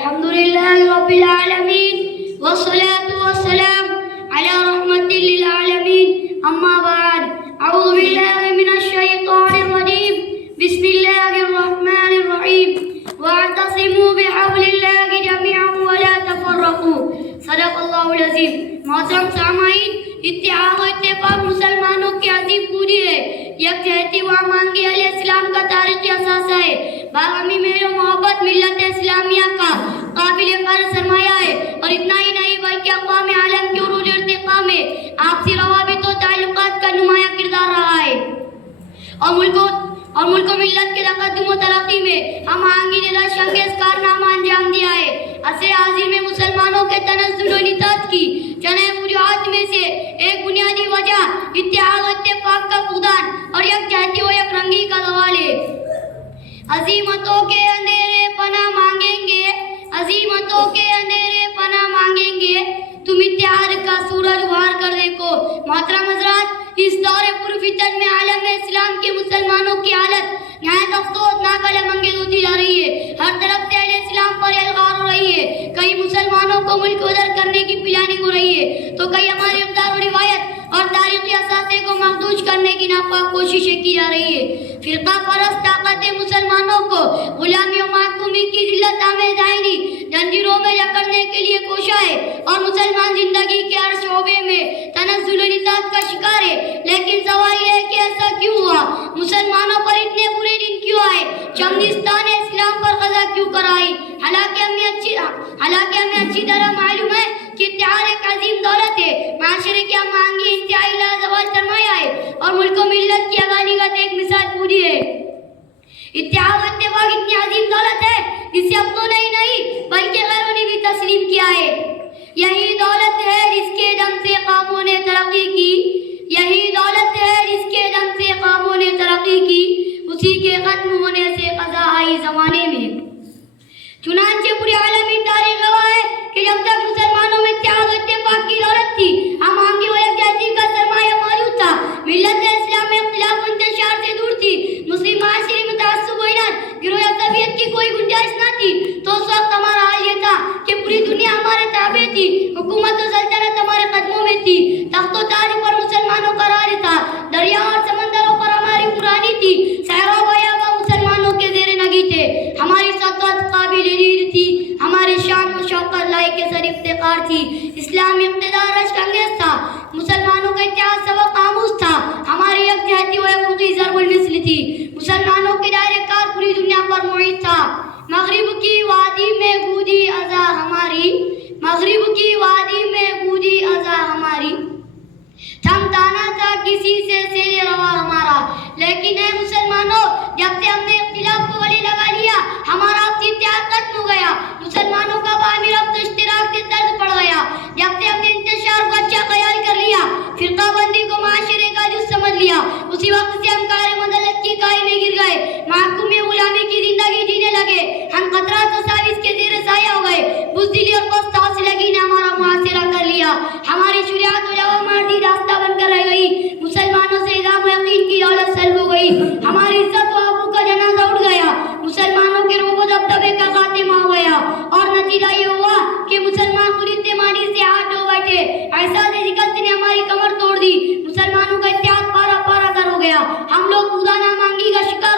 الحمد لله رب العالمين والصلاة والسلام على رحمة للعالمين أما بعد أعوذ بالله من الشيطان الرجيم بسم الله الرحمن الرحيم واعتصموا بحبل الله جميعا ولا تفرقوا صدق الله العظيم. محترم سامعین، اتحاد و اتفاق مسلمانوں کی عظیم پوری ہے. یکجہتی و امانگی علیہ السلام کا تاریخی اثاثہ ہے. باہمی میل و محبت ملت اسلامیہ کا قابل قدر سرمایہ ہے اور اتنا ہی نہیں بلکہ اقوام عالم کے عروج ارتقاء میں آپسی روابط و تعلقات کا نمایاں کردار رہا ہے اور ملک و ملت کے تقدم و ترقی میں ہم آہنگی نے رشک انگیز کارنامہ انجام دیا ہے. عصر حاضر میں مسلمانوں کے تنزل و انحطاط کی چند وجوہات میں سے ایک بنیادی وجہ اتحاد و اتفاق کا فقدان اور یکجہتی و یک رنگی کا زوال ہے. عظیمتوں کے اندھیرے پناہ مانگیں گے، عظیمتوں کے اندھیرے پناہ مانگیں گے، تم اتحاد کا سورج ابھار کر دیکھو. محترم حضرات، اس دور پرفتن میں عالم اسلام کے مسلمانوں کی حالت نہایت افسوسناک انگیز ہوتی جا رہی ہے. ہر طرف سے اہل اسلام پر الغار ہو رہی ہے. کئی مسلمانوں کو ملک بدر کرنے کی پلاننگ ہو رہی ہے تو کئی ہماری اقدار و روایت اور تاریخی اثاثے کو مخدوش کرنے کی ناپاک کوششیں کی جا رہی ہے. فرقہ پرست طاقتیں مسلمانوں کو غلامی و محکومی کی ذلت آمیز آئینی زنجیروں میں جکڑنے کے لیے کوشاں ہے اور مسلمان زندگی کے ہر شعبے میں تنزل و انحطاط کا شکار ہے. لیکن سوال یہ ہے کہ ایسا کیوں ہوا؟ مسلمانوں پر اتنے برے دن کیوں آئے؟ چمنستان اسلام پر قضا کیوں کرائی؟ حالانکہ ہمیں اچھی طرح معلوم ہے کہ اتحاد ایک عظیم دولت ہے، معاشرے کی ہم آہنگی انتہائی لازوال سرمایہ ہے اور ملک و ملت کی اگانیگت ایک مثال پوری ہے. اتحاد و اتفاق اتنی عظیم دولت ہے جسے اپنوں نے ہی نہیں بلکہ غیروں نے بھی تسلیم کیا ہے. یہی دولت ہے جس کے دم سے قوموں نے ترقی کی، یہی دولت ہے جس کے دم سے قوموں نے ترقی کی، اسی کے ختم ہونے سے قضا آئی زمانے میں. چنانچہ پوری عالمی تاریخ گواہ ہے کہ جب تک مسلمانوں میں اتحاد و اتفاق کی دولت تھی، ہم آہنگی و یکجہتی کا سرمایہ موجود تھا، ملت اسلام میں اختلاف و انتشار سے دور تھی، مسلم معاشرے میں تعصب و عناد، گروہ عصبیت کی کوئی گنجائش نہ تھی، تو اس وقت ہمارا حال یہ تھا کہ پوری دنیا ہمارے تابع تھی، حکومت و سلطنت ہمارے قدموں میں تھی، تخت و تاج پر مسلمانوں کا راج تھا، دریا اور سمندروں پر ہماری قربانی تھی، صحرا و بیاباں مسلمانوں کے زیر نگی تھے، ہماری سطوت قابل دید تھی، ہماری شان و شوکت لائق سر افتخار تھی. اسلامی اقتدار رشک انگیز تھا، مسلمانوں کا اتحاد سبق آموز تھا، ہماری یکجہتی و یکوٹی ضرب المثل تھی، مسلمانوں کے دائرہ کار پوری دنیا پر محیط تھا. مغرب کی وادی میں گودی ازا ہماری، مغرب کی وادی میں گودی ازا ہماری، تھمتا تھا کسی سے سیر روا ہمارا. لیکن اے مسلمانوں، جب سے ہم نے اختلاف کو گلے لگا لیا، ہمارا آپسی اتحاد ختم ہو گیا، مسلمانوں کا باہمی ربط و اشتراک سے درد پڑ گیا. جب سے ہم نے انتشار کو اچھا خیال کر لیا، فرقہ بندی کو معاشرے کا جز سمجھ لیا، اسی وقت سے ہم کار مدلت کی کائی میں گر گئے، محکومی غلامی کی زندگی جینے لگے، ہم خطرات و سازش کے زیر سایہ ہو گئے، بزدلی اور پست حوصلگی نے ہمارا محاصرہ کر لیا، ہماری شریعت و جواب مردی راستہ بن کر رہ گئی، مسلمانوں سے اعظام و یقین کی دولت سلب ہو گئی، ہماری عزت و آبرو کا جنازہ اٹھ گیا، مسلمانوں کے روب و دبدبے کا خاتمہ ہو گیا اور نتیجہ یہ ہوا کہ مسلمان خود اعتمادی سے ہاتھ دھو بیٹھے. احساس شکست نے ہماری کمر توڑ دی، مسلمانوں کا اتحاد پارا پارا کر ہو گیا، ہم لوگ خدا نہ